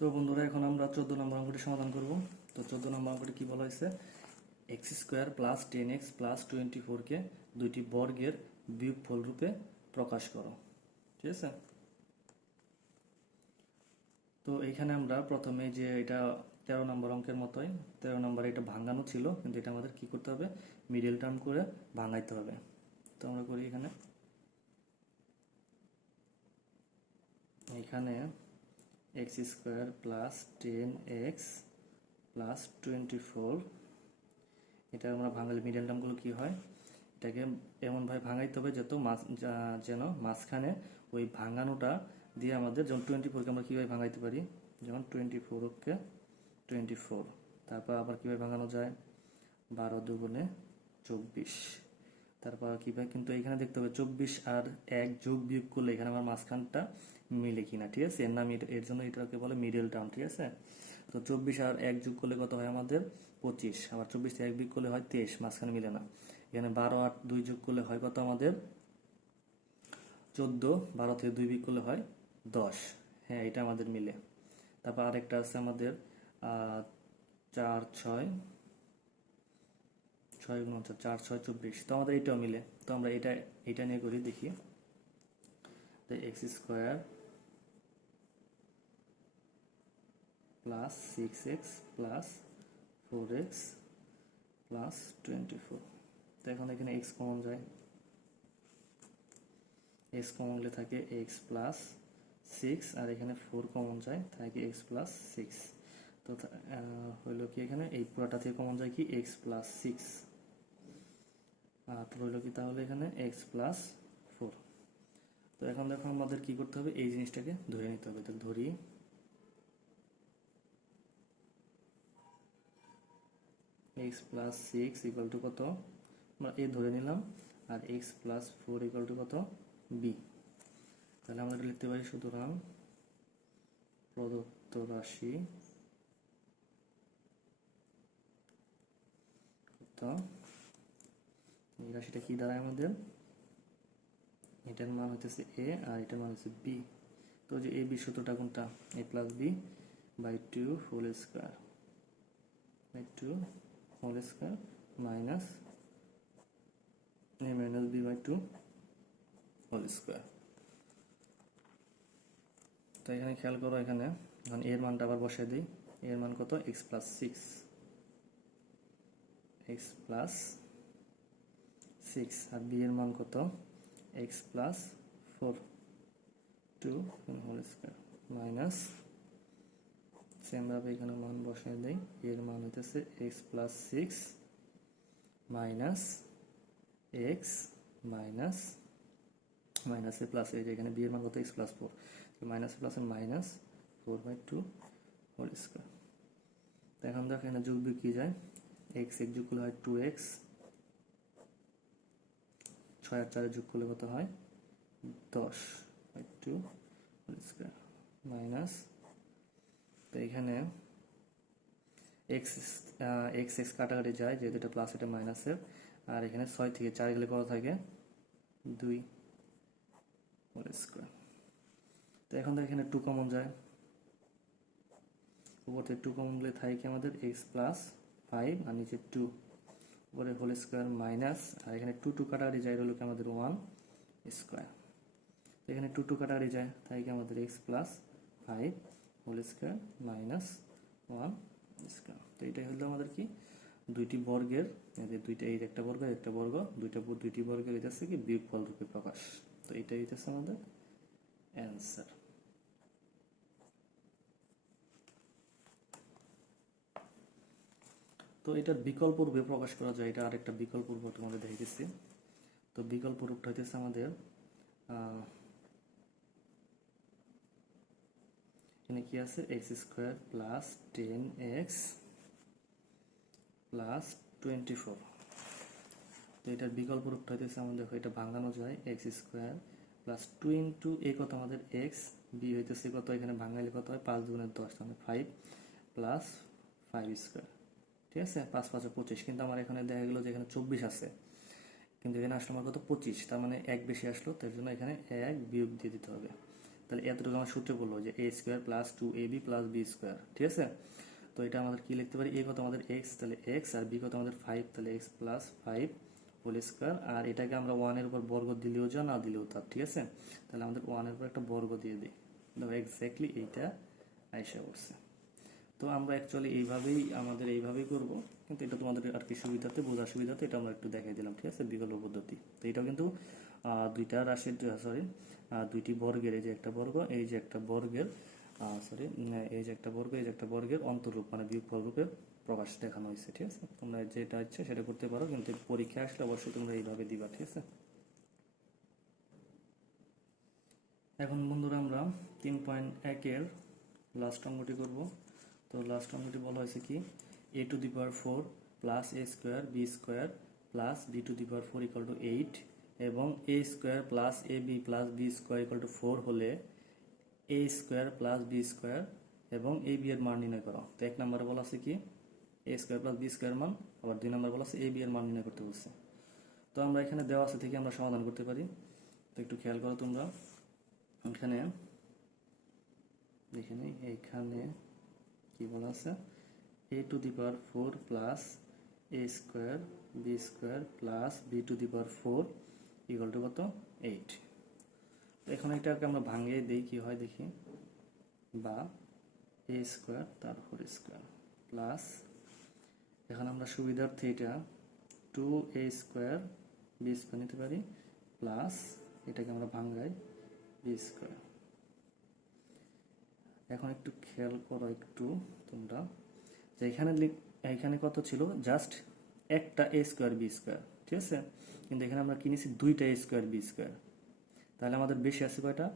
তো বন্ধুরা এখন আমরা 14 নম্বর অঙ্কটি সমাধান করব। তো 14 নম্বর অঙ্কটি কি বলা হয়েছে, x square plus 10x plus 24 কে দুইটি বর্গের বিয়োগফল রূপে প্রকাশ করো। ঠিক আছে, তো এইখানে আমরা প্রথমে যে এটা 13 নম্বর অঙ্কের মতোই 13 নম্বরে এটা ভাঙানো ছিল, কিন্তু এটা আমাদের কি করতে হবে, মিডল টার্ম করে ভাঙাইতে হবে। তো আমরা করি এখানে এখানে x square plus 10x plus 24, এটা আমরা ভাঙালে মিডল টার্মগুলো কি হয়, এটাকে এমনভাবে ভাঙাইতে হবে যেন মাঝখানে ওই ভাঙানোটা দিয়ে আমাদের, যেমন 24কে আমরা কীভাবে ভাঙাইতে পারি, যেমন 24কে 24, তারপর আবার কীভাবে ভাঙানো যায় 12 দুগুণে 24, তারপর কীভাবে, কিন্তু এখানে দেখতে হবে 24 আর 1 যোগ বিয়োগ করলে এখানে আমার মাঝখানটা মিলে কিনা। ঠিক আছে, এর নাম এর জন্য এটাকে বলে মিডল টার্ম। ঠিক আছে, তো 24 আর 1 যোগ করলে কত হয় আমাদের 25, আবার 24 থেকে 1 বিয়োগ করলে হয় 23, মাঝখানে মিলে না। এখানে 12 আর 2 যোগ করলে হয় কত আমাদের 14, 12 থেকে 2 বিয়োগ করলে হয় 10। হ্যাঁ, এটা আমাদের মিলে। তারপর আরেকটা আছে আমাদের 4 6 6 গুণ 4 6 24, তো আমাদের এটাও মিলে। তো আমরা এটা নিয়ে করি, দেখি। তো x square plus 6x plus 4x plus 24, তো এখন এখানে x কমন যায়, x কমন হলে থাকে x প্লাস 6, আর এখানে 4 কমন যায়, থাকে x প্লাস 6। তো হইল কি, এখানে এই পুরাটা থেকে কমন যায় কি x প্লাস 6, তো হইল কি তাহলে এখানে x প্লাস 4। তো এখন দেখো আমাদের কি করতে হবে, এই জিনিসটাকে ধরে নিতে হবে। তো ধরি x প্লাস 6 ইকুয়াল টু কত, আমরা a ধরে নিলাম, আর x প্লাস 4 ইকুয়াল টু কত b। তাহলে আমরা লিখতে পারি, সুতরাং প্রদত্ত রাশি এই রাশিটা কি দাঁড়ায় আমাদের, এটার মান হইতেছে a আর এটার মান হচ্ছে b। তো যে a b সূত্রটা কোনটা, a plus b by 2 whole square minus a minus b by 2 whole square. তো এখানে খেয়াল করো, এখানে এর মানটা আবার বসাই দিই। এর মান কত, x প্লাস 6, আর b এর মান কত x plus 4 2 whole square minus, সেমভাবে এখানে মান বসাই দেই, এর মান হইতেছে x plus 6 minus x minus a plus, এই যে এখানে b এর মান কত x plus 4, minus plus minus 4 by 2 whole square. তো এখন দেখো এখানে যোগ বিয়োগ কি যায়, x যোগ করলে হয় 2x, 6 আর 4 যোগ করলে কত হয় 10 বাই 2 হোল স্কোয়ার মাইনাস, তো এখানে x কাটাকাটি যায়, যেহেতু এটা প্লাস এটা মাইনাসের, আর এখানে 6 থেকে 4 গেলে কত থাকে 2 হোল স্কোয়ার। তো এখন তো এখানে 2 কমন যায়, উপর থেকে 2 কমন গেলে থাকে কি আমাদের x প্লাস 5, আর নিচে 2 উপরে হোল স্কোয়ার মাইনাস, আর এখানে 2 কাটাকাটি যায়, হলো কি আমাদের 1 স্কোয়ার। তো এখানে 2 কাটাকাটি যায়, তাই কি আমাদের x plus 5 whole square minus 1 square. তো এটাই হলো আমাদের কি দুইটি বর্গের, এই একটা বর্গ একটা বর্গ, দুইটি বর্গের হইতেছে কি বিয়োগফল রূপে প্রকাশ। তো এটাই হইতেছে আমাদের অ্যান্সার। তো এটার বিকল্প রূপে প্রকাশ করা যায়, এটা আরেকটা বিকল্প রূপ তোমাদের দেখাইতেছি। তো বিকল্প রূপটা হইতেছে আমাদের এখানে কি আছে, x square plus 10x plus 24। তো এটার বিকল্প রূপটা হইতেছে আমাদের, এটা ভাঙানো যায়, এক্স স্কোয়ার প্লাস 2 ইন্টু এ কত আমাদের এক্স, বি হইতেছে কত, এখানে ভাঙাইলে কত হয় 5 দুগুণে 10, মানে 5 প্লাস 5 স্কোয়ার। ঠিক আছে, 5 5 25, কিন্তু আমার এখানে দেখা গেলো যে এখানে 24 আছে, কিন্তু এখানে আসলে আমার কত 25, তার মানে 1 বেশি আসলো, তার জন্য এখানে 1 বিয়োগ দিয়ে দিতে হবে। তাহলে এতটুকু আমার সূত্রে বললো যে a square plus 2ab plus B square, ঠিক আছে। তো এটা আমাদের কি লিখতে পারি, এ কত আমাদের এক্স, তাহলে এক্স, আর বি কত আমাদের 5, তাহলে এক্স প্লাস 5 হোল স্কোয়ার। আর এটাকে আমরা 1-এর উপর বর্গ দিলেও যা, না দিলেও তা, ঠিক আছে। তাহলে আমাদের 1-এর উপর একটা বর্গ দিয়ে দিই, দেখো এক্স্যাক্টলি এইটা আইসা করছে। তো আমরা অ্যাকচুয়ালি এইভাবেই করব, কিন্তু এটা তোমাদের আর কি সুবিধাতে, বোঝার সুবিধাতে এটা আমরা একটু দেখাই দিলাম, ঠিক আছে, বিকল্প পদ্ধতি। তো এটাও কিন্তু দুইটা রাশির, সরি দুইটি বর্গের, এই যে একটা বর্গ, এই যে একটা বর্গের, এই যে একটা বর্গ, এই যে একটা বর্গের অন্তরূপ মানে বিয়োগফল রূপে প্রকাশ দেখানো হয়েছে, ঠিক আছে। তোমরা যেটা ইচ্ছে সেটা করতে পারো, কিন্তু পরীক্ষা আসলে অবশ্যই তোমরা এইভাবে দিবা, ঠিক আছে। এখন বন্ধুরা আমরা 3.1-এর লাস্ট অঙ্কটি করব। তো লাস্ট অঙ্কটি বলা হয়েছে কি, a to the power 4 plus a square B square plus b to the power 4 equal to 8 এবং a square plus ab plus b square equal to 4 হলে a square plus b square এবং ab এর মান নির্ণয় করো। তো 1 নম্বরে বলা আছে কি a square plus b square মান, আবার 2 নম্বরে বলা আছে ab এর মান নির্ণয় করতে বলছে। তো আমরা এখানে দেওয়া আছে থেকে আমরা সমাধান করতে পারি। তো একটু খেয়াল করো তোমরা, এখানে কি বলা আছে, a to the power 4 plus a square B square plus B to the power 4 equal to কত, 8। তো এখন এটাকে আমরা ভাঙিয়ে দিই, কি হয় দেখি, বা a স্কোয়ার তারপর স্কোয়ার প্লাস, এখন আমরা সুবিধার্থে এটা 2a স্কোয়ার বি স্কোয়ার নিতে পারি প্লাস এটাকে আমরা ভাঙাই বি স্কোয়ার। এখন একটু খেয়াল করো একটু তোমরা, যে এখানে কত ছিল, জাস্ট একটা a স্কোয়ার বি স্কোয়ার, ঠিক আছে। কিন্তু এখানে আমরা কিনেছি দুইটা a স্কোয়ার বি স্কোয়ার, তাহলে আমাদের বেশি আছে কয়টা,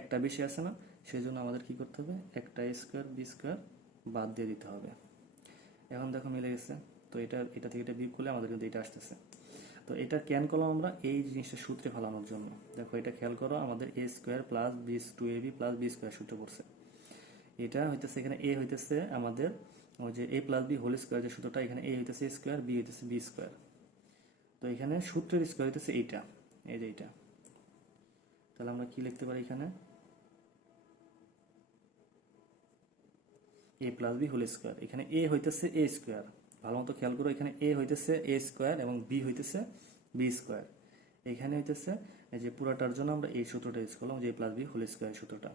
একটা বেশি আছে না, সেই জন্য আমাদের কি করতে হবে, একটা a স্কোয়ার বি স্কোয়ার বাদ দিয়ে দিতে হবে। এখন দেখো মিলে গেছে। তো এটা থেকে এটা বিয়োগ করলে আমাদের কিন্তু এটা আসতেছে। তো এটা কেন করলাম আমরা, এই জিনিসটা সূত্রে ফেলানোর জন্য। দেখো এটা খেয়াল করো, আমাদের a square plus B 2ab plus B square সূত্র পড়ছে। এটা হইতেছে এখানে a হইতেছে আমাদের ওই যে a plus B whole square যে সূত্রটা, এখানে a হইতেছে a স্কোয়ার, বি হইতেছে বি স্কোয়ার। তো এখানে সূত্রের স্কোয়ার হইতেছে এইটা, এই যে এইটা। তাহলে আমরা কি লিখতে পারি এখানে, a plus B whole square, এখানে a হইতেছে a স্কোয়ার, ভালো মতো খেয়াল করো, এখানে a হইতেছে a স্কোয়ার এবং b হইতেছে বি স্কোয়ার। এখানে হইতেছে এই যে পুরাটার জন্য আমরা এই সূত্রটা ইউজ করলাম, যে a plus B whole square সূত্রটা।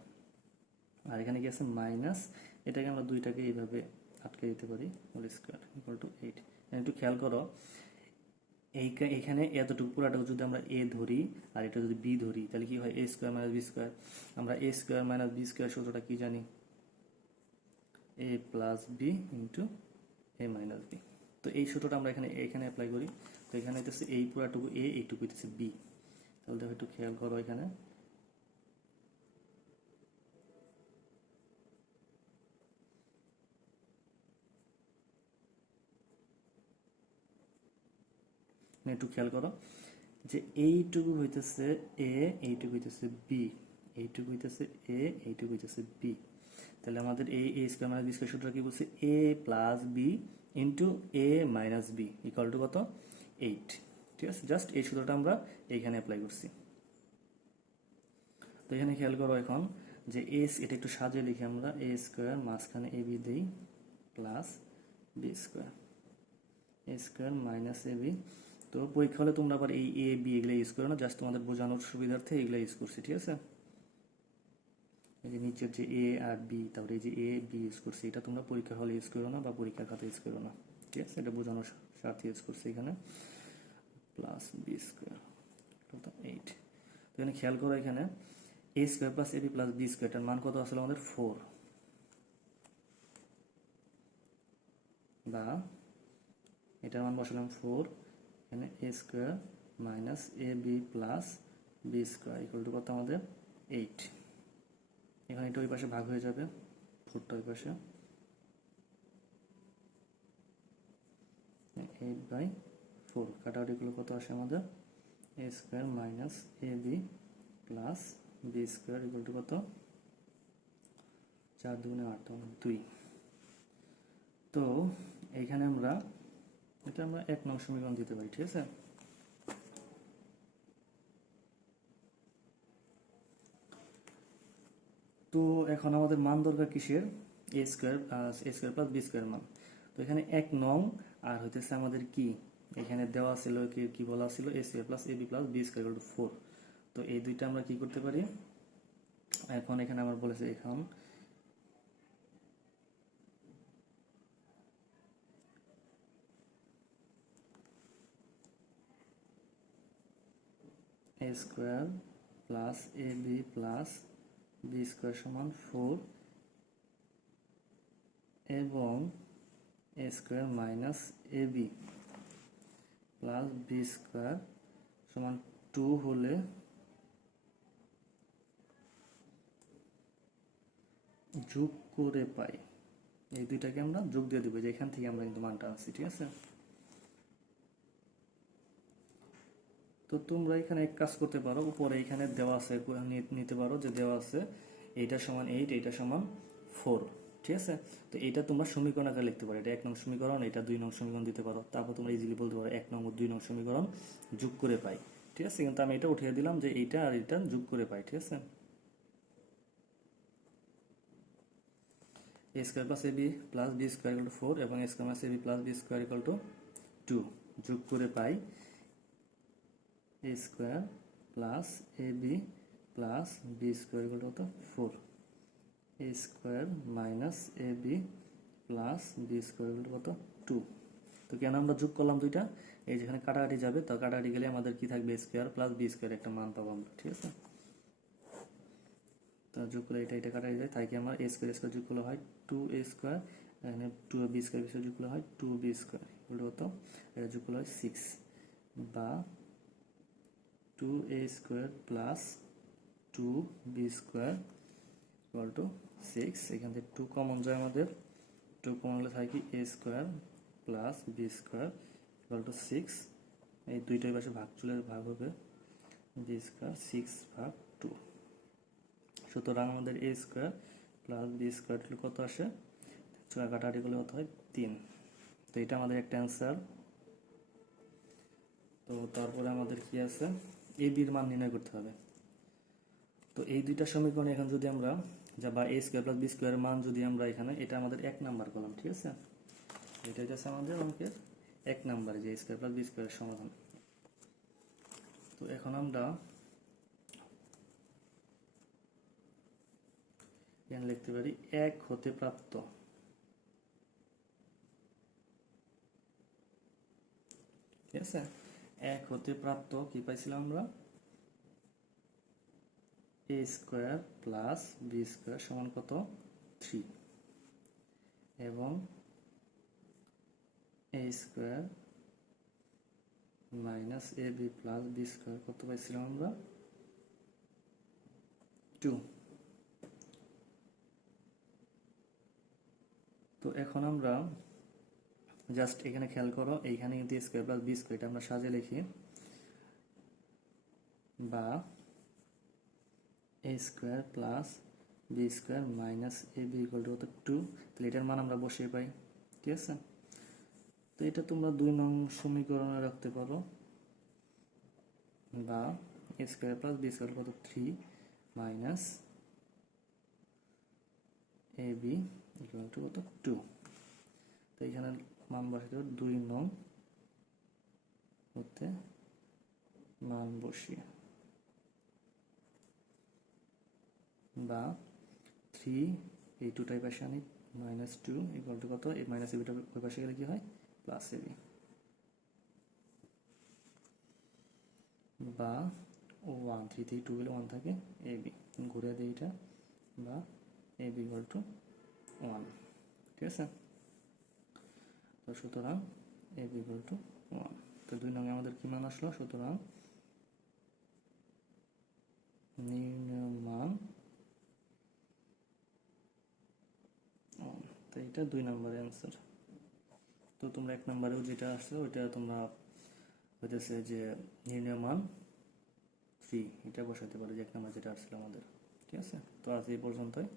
আর এখানে কি আছে মাইনাস, এটাকে আমরা দুইটাকে এইভাবে আটকে দিতে পারি, হোল স্কোয়ার ইকুয়াল টু 8। একটু খেয়াল করো, এখানে এতটুকু পুরাটাকে যদি আমরা a ধরি আর এটা যদি b ধরি, তাহলে কি হয়, a square minus B square. আমরা a square minus B square সূত্রটা কি জানি, a plus B into a minus B. তো এই সূত্রটা আমরা এখানে অ্যাপ্লাই করি। তো এখানে হইতেছে এই পুরাটুকু a, এইটুকু হইতেছে b। তাহলে দেখো একটু খেয়াল করো, এখানে একটু খেয়াল করো যে এইটুকু হইতেছে a, এইটুকু হইতেছে b, এইটুকু হইতেছে a, এইটুকু হইতেছে b। তাহলে আমাদের এই a square minus B square সূত্র কি বলছে, a plus B into a minus B equal to কত, 8। ঠিক আছে, জাস্ট এই সূত্রটা আমরা এইখানে অ্যাপ্লাই করছি। তো এখানে খেয়াল করো এখন যে এটা একটু সাজিয়ে লিখি আমরা, a স্কোয়ার মাঝখানে a বি দিই plus B square, a square minus a B. তো পরীক্ষা হলে তোমরা আবার এই a b এগুলো ইউজ করো না, জাস্ট তোমাদের বোঝানোর সুবিধার্থে এগুলো ইউজ করছি, ঠিক আছে। এই যে নিচের যে a আর b, তারপরে এই যে a b ইউজ করছি, এটা তোমরা পরীক্ষা হলে ইউজ করো না বা পরীক্ষার খাতে ইউজ করো না, ঠিক আছে। এটা বোঝানোর স্বার্থে ইউজ করছি এখানে, প্লাস বি স্কোয়ার 8। তো এখানে খেয়াল করো, এখানে a square plus ab plus B square, এটার মান কত আসলে আমাদের 4, বা এটার মান বসালাম 4। এখানে a square minus ab plus B square equal to কত আমাদের 8। এখানে এটা ওই পাশে ভাগ হয়ে যাবে, 4টা ওই পাশে, 8/4 কাটাকাটিগুলো কত আসে আমাদের, a square minus ab plus B square equal to কত, 4 2 8 2। তো এইখানে আমরা এটা আমরা 1 নং সমীকরণ দিতে পারি, ঠিক আছে। তো এখন আমাদের মান দরকার কিসের, a² প্লাস b² মান। তো এখানে 1 নং আর হইতেছে আমাদের কি এখানে দেওয়া ছিল কি বলা ছিল a² plus ab plus b² 4। তো এই দুইটা আমরা কি করতে পারি, এখন এখানে আমার বলেছে এখন a² plus ab plus b² সমান 4 এবং a² minus ab plus b² সমান 2 হলে যোগ করে পাই। এই দুইটাকে আমরা যোগ দিয়ে দেবো, যেখান থেকে আমরা কিন্তু মানটা আনছি, ঠিক আছে। তো তোমরা এখানে এক কাজ করতে পারো, উপরে এখানে দেওয়া আছে নিতে পারো যে দেওয়া আছে এইটা সমান 8 এইটা সমান 4, ঠিক আছে। তো এইটা তোমরা সমীকরণ আকারে লিখতে পারো, এটা 1 নং সমীকরণ, এটা 2 নং সমীকরণ দিতে পারো। তারপর তোমরা ইজিলি বলতে পারো 1 নং ও 2 নং সমীকরণ যোগ করে পাই, ঠিক আছে। কিন্তু আমি এটা উঠিয়ে দিলাম যে এইটা আর এটা যোগ করে পাই, ঠিক আছে। a² plus ab plus b² 4 এবং a² minus ab plus b² 2 যোগ করে পাই a² plus ab plus b² 4, a² minus ab plus b² 2। তো কেন আমরা যোগ করলাম দুইটা, এই যেখানে কাটাকাটি যাবে, তো কাটাকাটি গেলে আমাদের কি থাকবে a² প্লাস b² একটা মান পাবো আমরা, ঠিক আছে। তো যোগ করে এটা কাটাই যায়, তাই কি আমার a² যোগ করলে হয় 2a², এখানে 2b² যোগ করলে হয় 2b² কত, এটা যোগ করলে হয় 6 বা 2a² প্লাস 2b² 6। এখান থেকে 2 কমন যায় আমাদের, 2 কমন হলে থাকে a² প্লাস b² 6। এই দুইটাই পাশে ভাগ চলে ভাগ হবে b² 6 ভাগ 2। সুতরাং আমাদের a² প্লাস b² কত আসে, কাটাকাটি করলে কত হয় 3। তো এটা আমাদের একটা অ্যান্সার। তো তারপরে আমাদের কি আছে, ab এর মান নির্ণয় করতে হবে। তো এই দুইটা সমীকরণ এখন যদি আমরা বা a² প্লাস b² এর মান যদি আমরা এখানে, এটা আমাদের 1 নাম্বার কলাম, ঠিক আছে। এটা হচ্ছে আমাদের অঙ্কের 1 নাম্বার, যে a² প্লাস b² এর সমাধান। তো এখন আমরা এখানে লিখতে পারি 1 হতে প্রাপ্ত, ঠিক আছে। 1 হতে প্রাপ্ত কি পাইছিলাম আমরা, a² প্লাস b² সমান কত 3 এবং a² minus ab plus b² কত পাইছিলাম আমরা 2। তো এখন আমরা জাস্ট এখানে খেয়াল করো, এইখানে কিন্তু a² প্লাস b² এটা আমরা সাজিয়ে লিখি, বা a² plus b² minus ab equal to 2। তাহলে এটার মান আমরা বসিয়ে পাই, ঠিক আছে। তো এটা তোমরা 2 নং সমীকরণে রাখতে পারো, বা a² প্লাস b² কত 3 মাইনাস ab ইকুয়াল টু কত 2। তো এখানে মান বসাতে 2 নং হতে মান বসিয়ে, বা 3 এই 2টাই পাশে আনি মাইনাস 2 ইকুয়াল টু কত, এই মাইনাস এবটা ওই পাশে গেলে কি হয় প্লাস ab, বা 1 3 থেকে 2 গেলে 1 থাকে ab, ঘুরে দেয় এটা, বা ab ইকুয়াল টু 1, ঠিক আছে। তো সুতরাং ab ইকুয়াল টু 1। তো 2 নং আমাদের কি মান আসলো, সুতরাং নির্ণয় মান, তো এটা 2 নম্বরের অ্যান্সার। তো তোমরা 1 নম্বরেও যেটা আছে ওইটা তোমরা হইতেছে যে নির্ণয় মান 3 এটা বসাতে পারো, যে 1 নম্বর যেটা আসছিল আমাদের, ঠিক আছে। তো আজ এই পর্যন্তই।